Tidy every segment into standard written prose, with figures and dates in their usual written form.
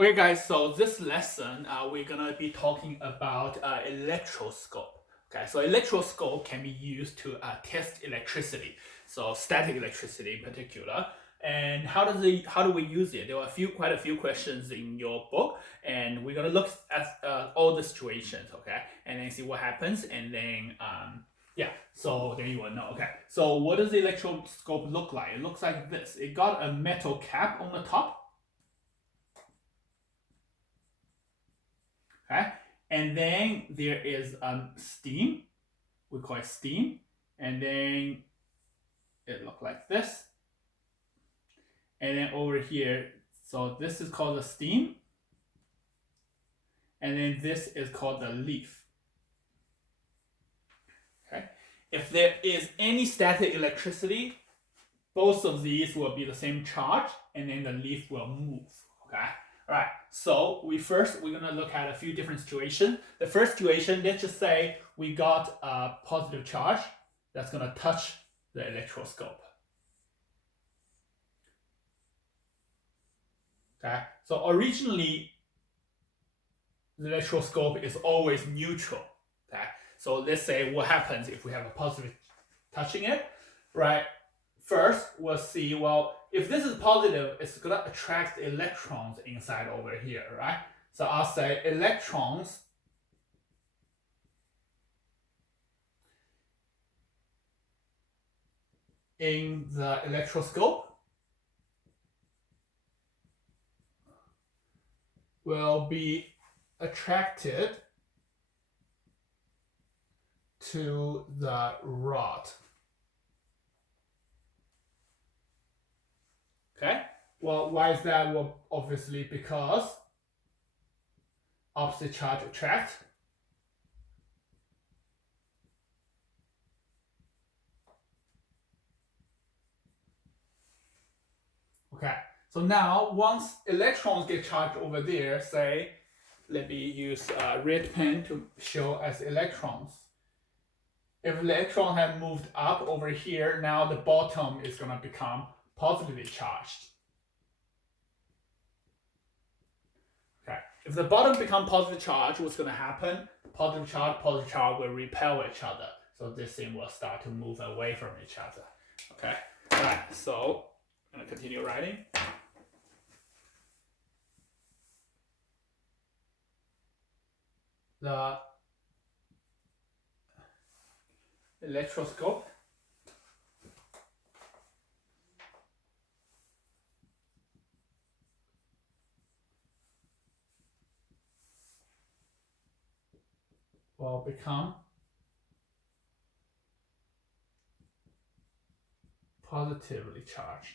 Okay, guys, so this lesson we're gonna be talking about electroscope. Okay, so electroscope can be used to test electricity, so static electricity in particular. And how do we use it? There are quite a few questions in your book, and we're gonna look at all the situations, okay, and then see what happens, and then yeah, so then you will know. Okay, so what does the electroscope look like? It looks like this. It got a metal cap on the top. Okay, and then there is steam. We call it steam, and then it look like this, and then over here. So this is called the steam, and then this is called the leaf. Okay, if there is any static electricity, both of these will be the same charge, and then the leaf will move. Okay. All right. So we're gonna look at a few different situations. The first situation, let's just say we got a positive charge that's gonna touch the electroscope. Okay. So originally, the electroscope is always neutral. Okay. So let's say what happens if we have a positive touching it, right? First, we'll see, well, if this is positive, it's going to attract electrons inside over here, right? So I'll say electrons in the electroscope will be attracted to the rod. Okay? Well, why is that? Well, obviously because opposite charge attract. Okay, so now once electrons get charged over there, say, let me use a red pen to show as electrons. If electron had moved up over here, now the bottom is going to become positively charged. Okay, if the bottom become positive charge, what's going to happen? Positive charge will repel each other. So this thing will start to move away from each other. Okay, all right, so I'm going to continue writing. The electroscope will become positively charged.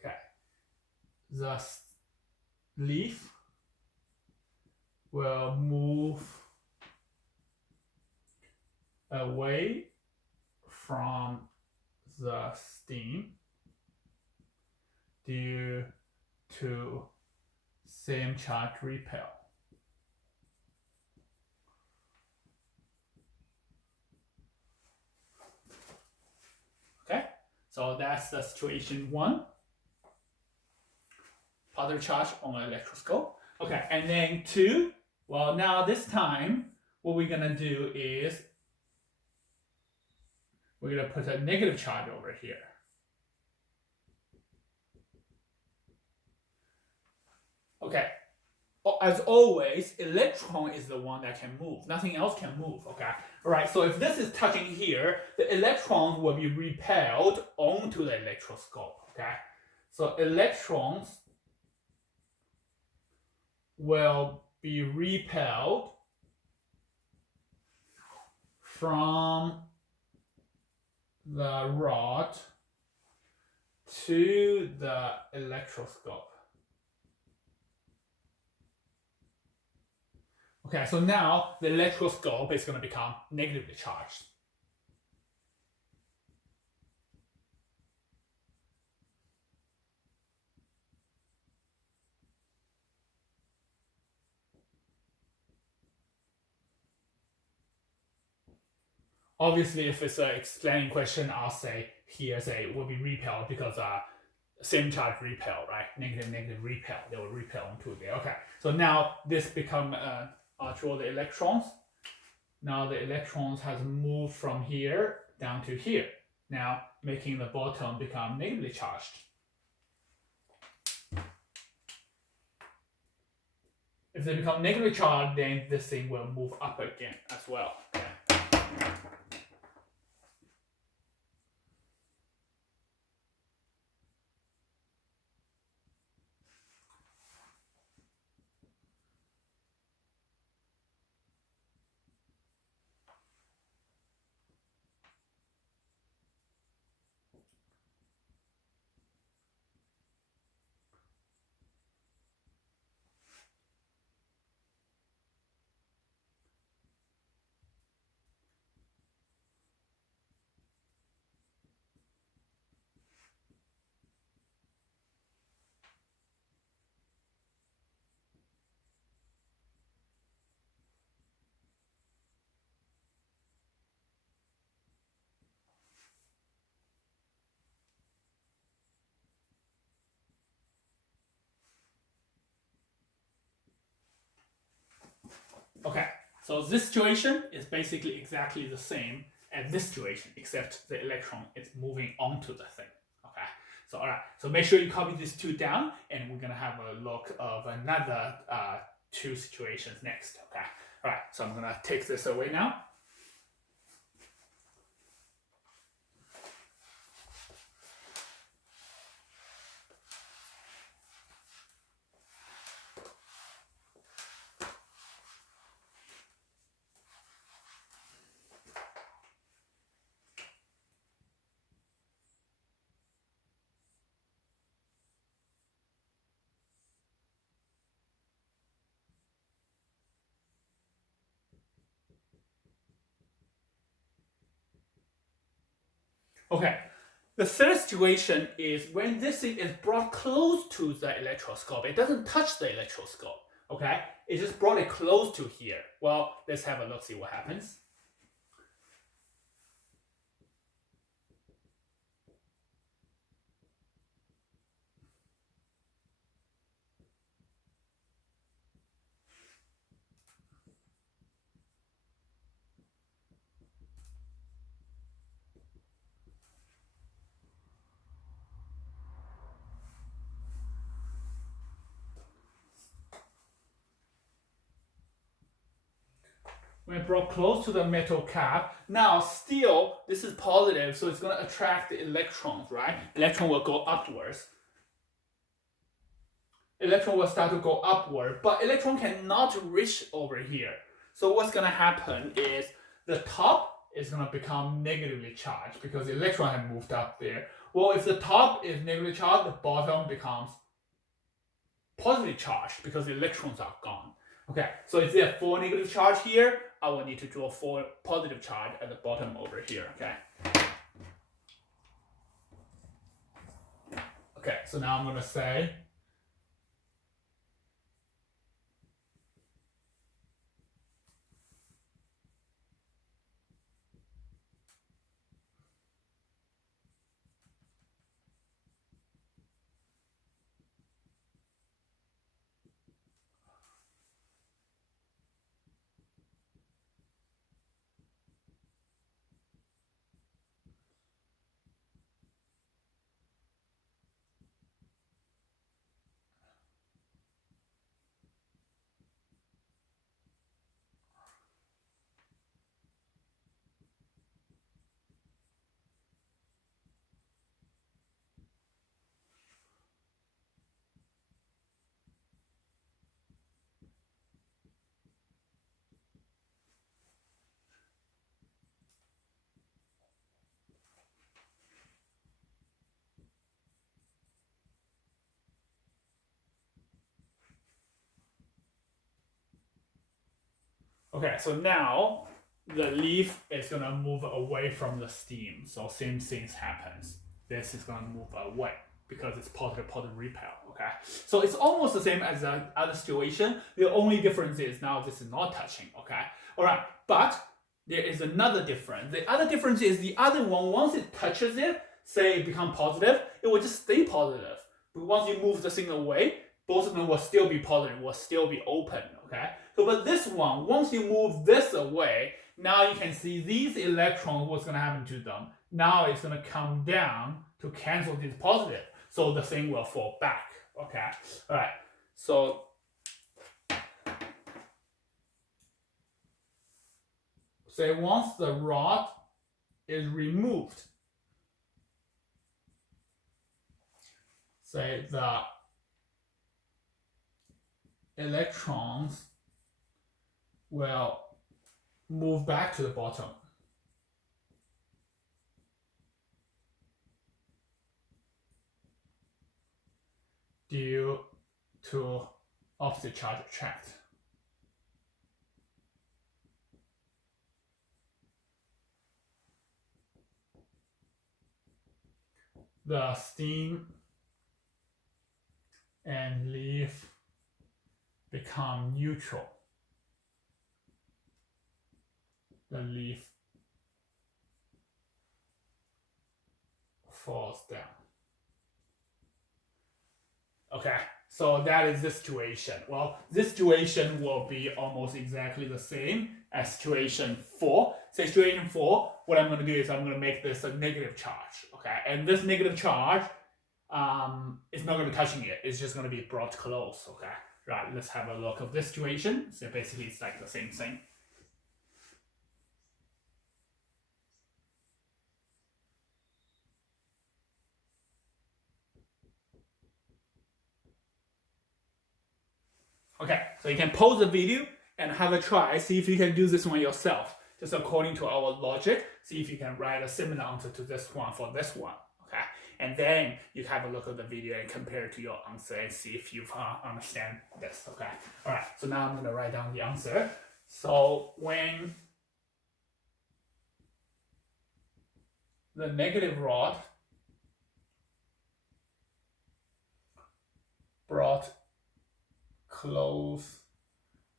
Okay, the leaf will move away from the steam due to same charge repel. Okay, so that's the situation one. Positive charge on an electroscope. Okay, and then two, well, now this time, what we're gonna do is we're gonna put a negative charge over here. Okay, as always, electron is the one that can move. Nothing else can move, okay? All right, so if this is touching here, the electrons will be repelled onto the electroscope, okay? So electrons will be repelled from the rod to the electroscope. Okay, so now the electroscope is going to become negatively charged. Obviously, if it's an explaining question, I'll say here, say will be repelled because same charge repel, right? Negative repel. They will repel onto there. Okay. So now this become I'll draw the electrons. Now the electrons has moved from here down to here. Now making the bottom become negatively charged. If they become negatively charged, then this thing will move up again as well. Okay. Okay, so this situation is basically exactly the same as this situation, except the electron is moving onto the thing. Okay, so all right, so make sure you copy these two down, and we're gonna have a look of another two situations next. Okay, all right, so I'm gonna take this away now. Okay, the third situation is when this thing is brought close to the electroscope. It doesn't touch the electroscope, okay? It just brought it close to here. Well, let's have a look, see what happens. When brought close to the metal cap, now still this is positive, so it's going to attract the electrons, right? Electron will go upwards. Electron will start to go upward, but electron cannot reach over here. So what's going to happen is the top is going to become negatively charged because the electron had moved up there. Well, if the top is negatively charged, the bottom becomes positively charged because the electrons are gone. Okay, so if there are 4 negative charge here, I will need to draw 4 positive charge at the bottom over here, okay? Okay, so now I'm going to say okay, so now the leaf is going to move away from the steam. So same things happens. This is going to move away because it's positive repel, okay? So it's almost the same as the other situation. The only difference is now this is not touching, okay? All right, but there is another difference. The other difference is the other one, once it touches it, say it become positive, it will just stay positive. But once you move the thing away, both of them will still be positive, will still be open, okay? So, but this one, once you move this away, now you can see these electrons, what's going to happen to them? Now it's going to come down to cancel this positive. So the thing will fall back, okay? All right, so say once the rod is removed, say the electrons will move back to the bottom. Due to opposite charge attract. The steam and leaf become neutral. The leaf falls down. Okay, so that is the situation. Well, this situation will be almost exactly the same as situation 4. So situation 4, what I'm going to do is I'm going to make this a negative charge. Okay, and this negative charge is not going to be touching it. It's just going to be brought close. Okay, right. Let's have a look at this situation. So basically, it's like the same thing. Okay, so you can pause the video and have a try. See if you can do this one yourself. Just according to our logic, see if you can write a similar answer to this one for this one. Okay, and then you have a look at the video and compare it to your answer and see if you understand this. Okay, all right. So now I'm going to write down the answer. So when the negative rod brought close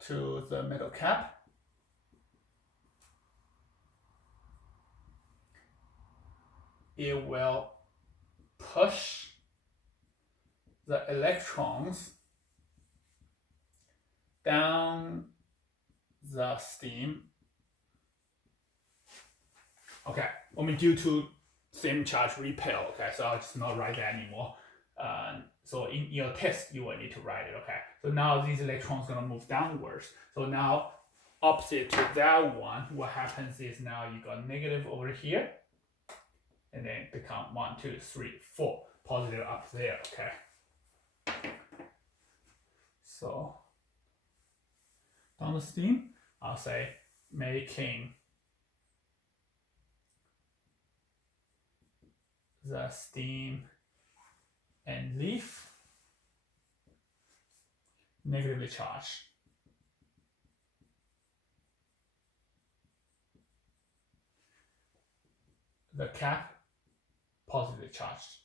to the metal cap, it will push the electrons down the steam. Okay, due to same charge repel. Okay, so I'll just not write that anymore. So in your test, you will need to write it. Okay, so now these electrons gonna move downwards. So now opposite to that one, what happens is now you got negative over here, and then become 1, 2, 3, 4 positive up there. Okay. So down the steam, I'll say making the steam and leaf negatively charged. The cap positively charged.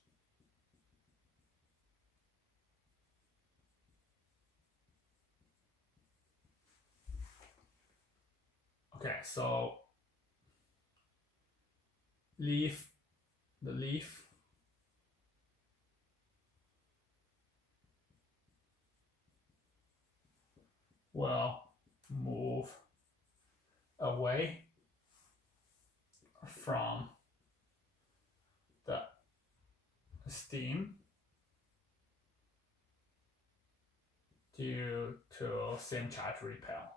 Okay, so the leaf will move away from the steam due to same charge repel.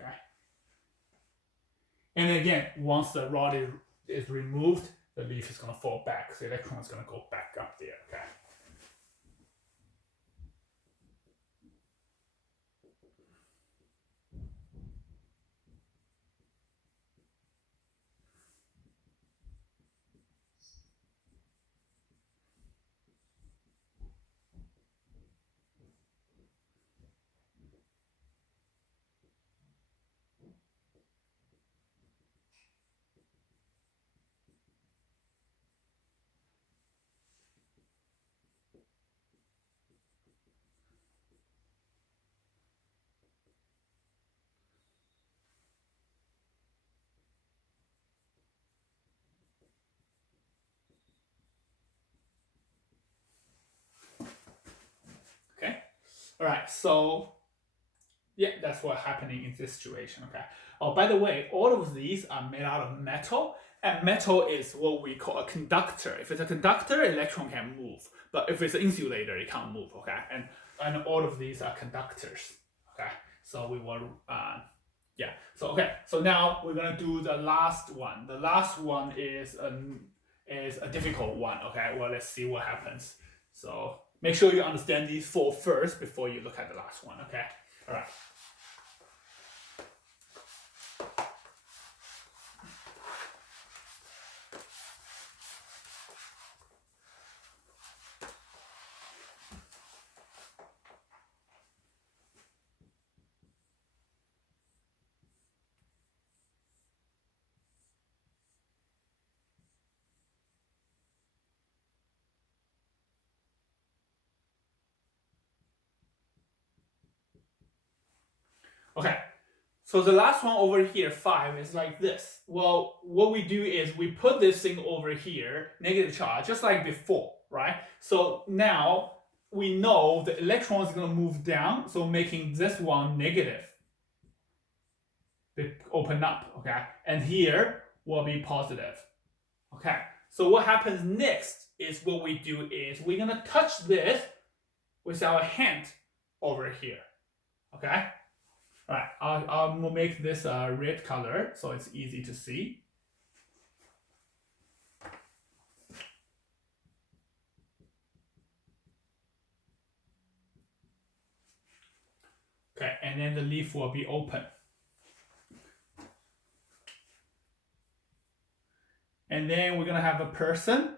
Okay. And again, once the rod is removed, the leaf is going to fall back. So the electron is going to go back up there. Okay. All right, so yeah, that's what's happening in this situation, okay? Oh, by the way, all of these are made out of metal, and metal is what we call a conductor. If it's a conductor, electron can move, but if it's an insulator, it can't move, okay? And all of these are conductors, okay? So we will, yeah. So okay, so now we're gonna do the last one. The last one is a difficult one, okay? Well, let's see what happens. So make sure you understand these four first before you look at the last one, okay? All right. Okay, so the last one over here, 5, is like this. Well, what we do is we put this thing over here, negative charge, just like before, right? So now we know the electron is going to move down, so making this one negative. They open up, okay? And here will be positive, okay? So what happens next is what we do is we're going to touch this with our hand over here, okay? All right, I'll make this a red color so it's easy to see. Okay, and then the leaf will be open. And then we're gonna have a person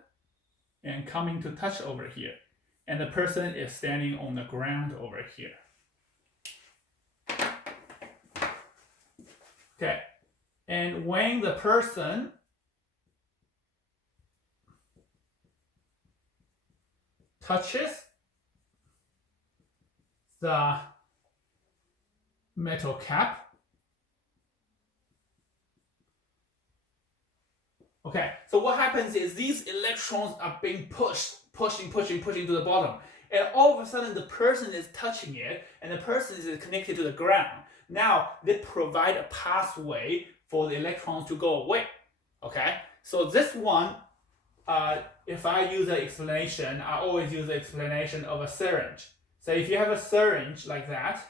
and coming to touch over here. And the person is standing on the ground over here. Okay, and when the person touches the metal cap, okay, so what happens is these electrons are being pushing to the bottom. And all of a sudden the person is touching it and the person is connected to the ground. Now they provide a pathway for the electrons to go away. Okay, so this one, if I use an explanation, I always use the explanation of a syringe. So if you have a syringe like that,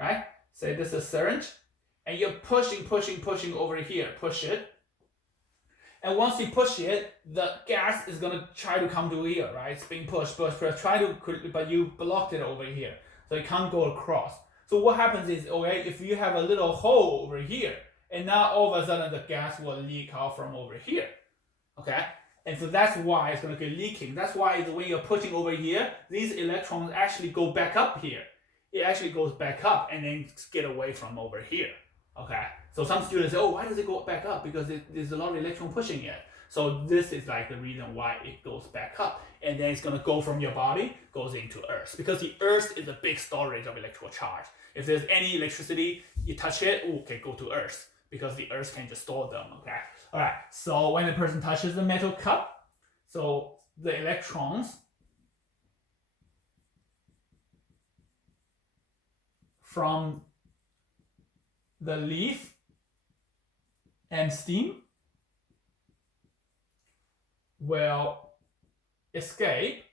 right? Say this is a syringe, and you're pushing over here, push it. And once you push it, the gas is gonna try to come to here, right? It's being pushed, try to, but you blocked it over here, so it can't go across. So what happens is, okay, if you have a little hole over here, and now all of a sudden the gas will leak out from over here, okay? And so that's why it's gonna get leaking. That's why when you're pushing over here, these electrons actually go back up here. It actually goes back up and then get away from over here, okay? So some students say, oh, why does it go back up? Because there's a lot of electron pushing it. So this is like the reason why it goes back up. And then it's going to go from your body, goes into Earth. Because the Earth is a big storage of electrical charge. If there's any electricity, you touch it, okay, go to Earth. Because the Earth can just store them, okay? All right, so when a person touches the metal cup, so the electrons from the leaf and steam will escape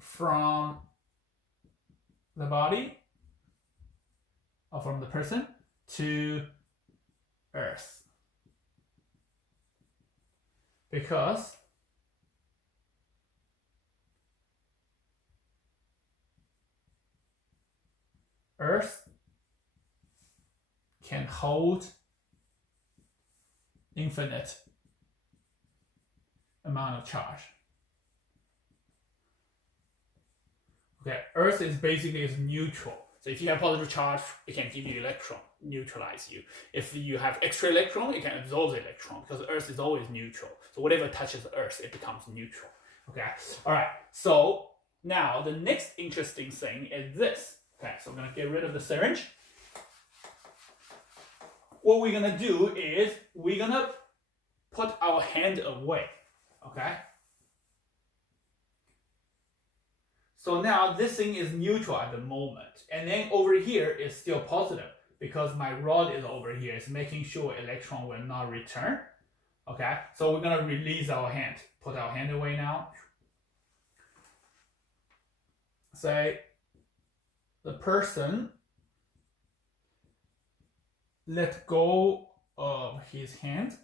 from the body or from the person to Earth, because Earth can hold infinite amount of charge. Okay, Earth is basically neutral. So if you have positive charge, it can give you electron, neutralize you. If you have extra electron, it can absorb the electron because Earth is always neutral. So whatever touches Earth, it becomes neutral. Okay, all right. So now the next interesting thing is this. Okay, so I'm gonna get rid of the syringe. What we're gonna do is we're gonna put our hand away, okay? So now this thing is neutral at the moment, and then over here is still positive because my rod is over here. It's making sure electron will not return, okay? So we're gonna release our hand, put our hand away now. Say the person let go of his hand,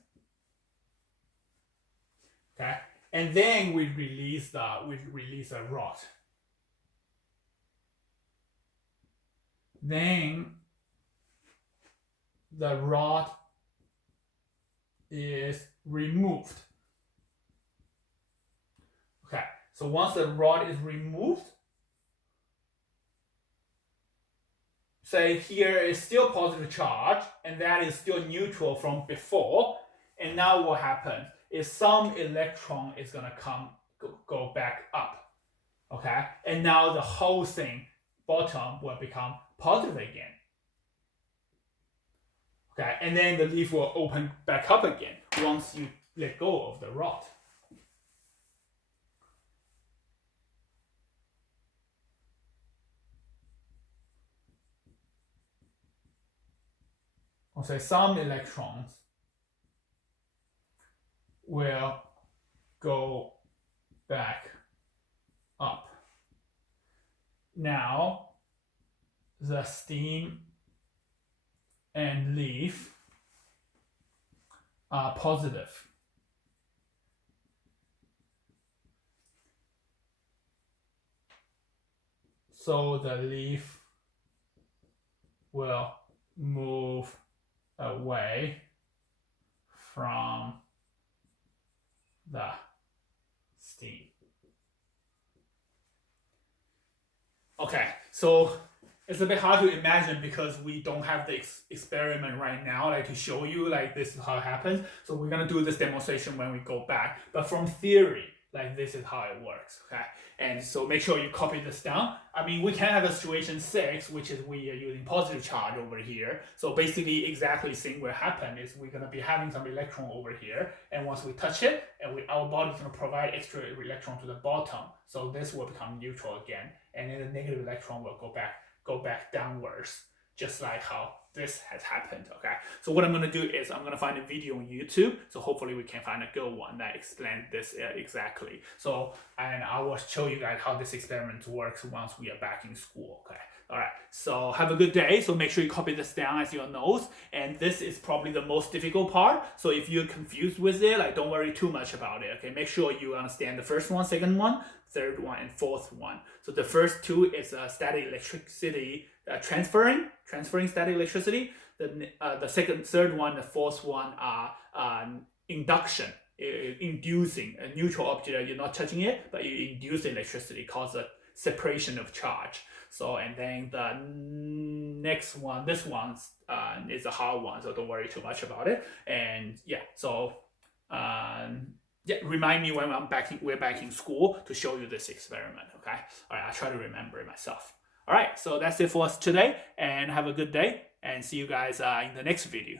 okay? And then we release the rod. Then the rod is removed. Okay, so once the rod is removed, say here is still positive charge, and that is still neutral from before, and now what happens is some electron is gonna go back up, okay? And now the whole thing, bottom, will become positive again. Okay, and then the leaf will open back up again once you let go of the rod. Okay, some electrons will go back up. Now, the stem and leaf are positive. So the leaf will move away from the stem. Okay, so it's a bit hard to imagine because we don't have the experiment right now, like to show you like this is how it happens. So we're gonna do this demonstration when we go back. But from theory, like this is how it works, okay? And so make sure you copy this down. I mean, we can have a situation 6, which is we are using positive charge over here. So basically exactly the thing will happen is we're gonna be having some electron over here, and once we touch it, and our body is gonna provide extra electron to the bottom. So this will become neutral again, and then the negative electron will go back downwards, just like how this has happened, okay? So what I'm gonna do is I'm gonna find a video on YouTube, so hopefully we can find a good one that explains this exactly. So, and I will show you guys how this experiment works once we are back in school, okay? All right, so have a good day. So make sure you copy this down as your notes, and this is probably the most difficult part. So if you're confused with it, like don't worry too much about it, okay? Make sure you understand the first one, second one, third one, and fourth one. So the first two is static electricity transferring static electricity. The second, third one, the fourth one are induction, inducing a neutral object. You're not touching it, but you induce electricity, cause a separation of charge. So, and then the next one, this one is a hard one, so don't worry too much about it. And yeah, so yeah, remind me when we're back in school to show you this experiment, okay? All right, I'll try to remember it myself. All right, so that's it for us today, and have a good day, and see you guys in the next video.